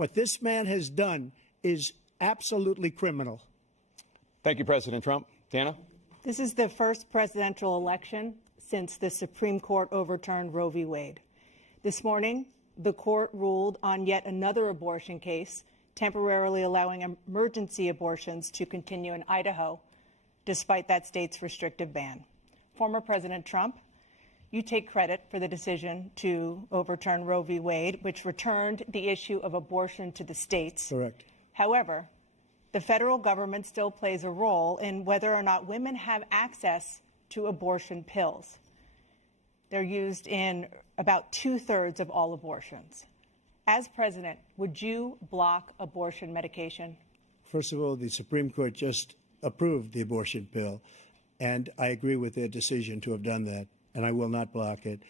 What this man has done is absolutely criminal. Thank you, President Trump. Dana? This is the first presidential election since the Supreme Court overturned Roe v. Wade. This morning, the court ruled on yet another abortion case, temporarily allowing emergency abortions to continue in Idaho, despite that state's restrictive ban. Former President Trump, you take credit for the decision to overturn Roe v. Wade, which returned the issue of abortion to the states. Correct. However, the federal government still plays a role in whether or not women have access to abortion pills. They're used in about 2/3 of all abortions. As president, would you block abortion medication? First of all, the Supreme Court just approved the abortion pill, and I agree with their decision to have done that, and I will not block it.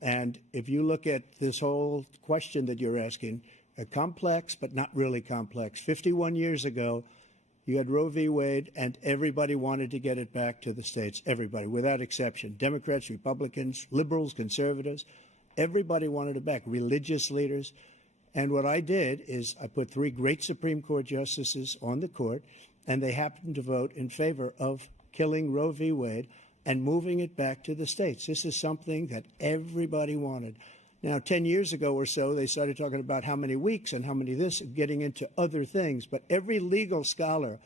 And if you look at this whole question that you're asking, complex but not really complex. 51 years ago, you had Roe v. Wade, and everybody wanted to get it back to the states. Everybody, without exception. Democrats, Republicans, liberals, conservatives. Everybody wanted it back. Religious leaders. And what I did is I put 3 great Supreme Court justices on the court, and they happened to vote in favor of killing Roe v. Wade and moving it back to the states. This is something that everybody wanted. Now, 10 years ago or so, they started talking about how many weeks and how many this, getting into other things. But every legal scholar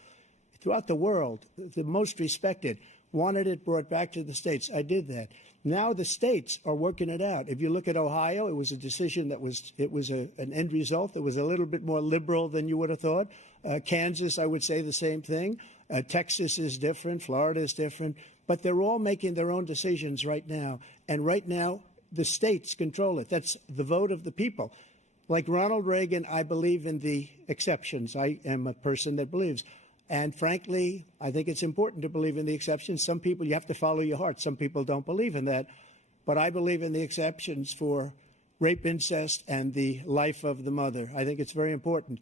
throughout the world, the most respected, wanted it brought back to the states. I did that. Now the states are working it out. If you look at Ohio, it was a decision that was an end result that was a little bit more liberal than you would have thought. Kansas, I would say the same thing. Texas is different. Florida is different. But they're all making their own decisions right now. And right now, the states control it. That's the vote of the people. Like Ronald Reagan, I believe in the exceptions. I am a person that believes. And frankly, I think it's important to believe in the exceptions. Some people, you have to follow your heart. Some people don't believe in that. But I believe in the exceptions for rape, incest, and the life of the mother. I think it's very important.